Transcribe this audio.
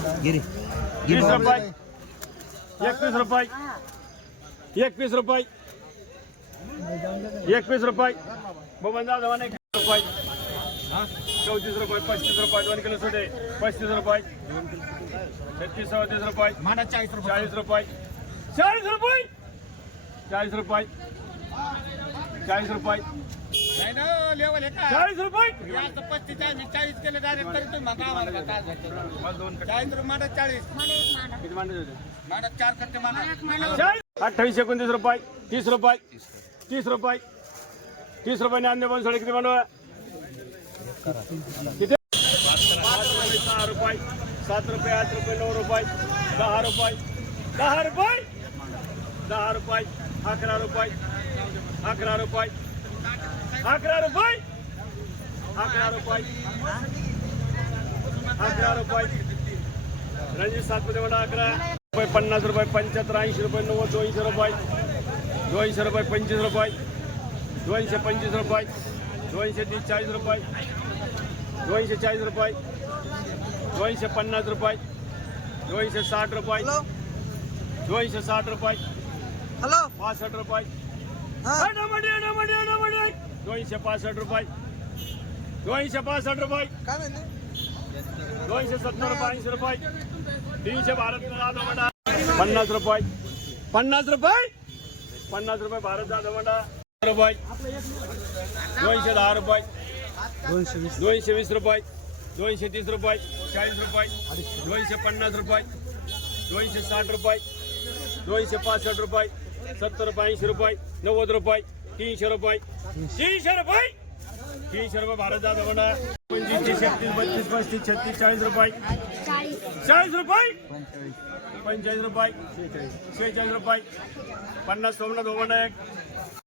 गिरी. वीस रुपये. एकवीस रुपये. एकवीस रुपये. एकवीस रुपये. बबन जाधव एक रुपये. चौतीस रुपये पस्तीस रुपये दोन किलो सोडे पस्तीस रुपये. छत्तीस चौतीस रुपये. माना चाळीस रुपये. चाळीस रुपये. चाळीस रुपये. चाळीस रुपये. चाळीस रुपये. नाही ना लेवल आहे का? चाळीस रुपये? याचं पस्तीस आहे मी चाळीस केले डायरेक्ट तरी तुम्ही आम्हाला काय झालं? चाळीस रुपये चाळीस. किती मांडे होते? माना चार करते माना चाळीस. अठ्ठावीस एकोणतीस रुपये तीस रुपये तीस रुपये तीस रुपये अन्य पण सोडे किती बनवा? किती? सहा रुपये सात रुपये आठ रुपये नऊ रुपये दहा रुपये दहा रुपये दहा रुपये अकरा रुपये अकरा रुपये अकरा रुपये। अकरा रुपये। अकरा रुपये। रणजित सातपुते म्हणा अकरा रुपये पन्नास रुपये पंच्याहत्तर ऐंशी रुपये नव्वद दोनशे रुपये। दोनशे रुपये पंचवीस रुपये। दोनशे पंचवीस रुपये। दोनशे तीस चाळीस रुपये। दोनशे चाळीस रुपये। दोनशे पन्नास रुपये। दोनशे साठ रुपये। दोनशे साठ रुपये। हॅलो। पासष्ट रुपये। दोनशे पासष्ट रुपये। दोनशे पासष्ट रुपये। दोनशे सत्तर रुपये। रुपये तीनशे भारत म्हणा पन्नास रुपये। पन्नास रुपये? पन्नास रुपये भारत जाधव म्हणा रुपये। दोनशे रुपये। दोनशे वीस रुपये। दोनशे तीस रुपये। चाळीस रुपये। दोनशे पन्नास रुपये। दोनशे साठ रुपये। दोनशे पासष्ट रुपये। सत्तर रुपये ऐंशी रुपये। नव्वद रुपये। तीनशे रुपये तीनशे रुपये तीनशे रुपये भारत जाधव म्हणा पंचवीसशे छत्तीस बत्तीस पस्तीस छत्तीस चाळीस रुपये चाळीस रुपये पंचेचाळीस रुपये शेहेचाळीस रुपये पन्नास सोमनाथ ओवण एक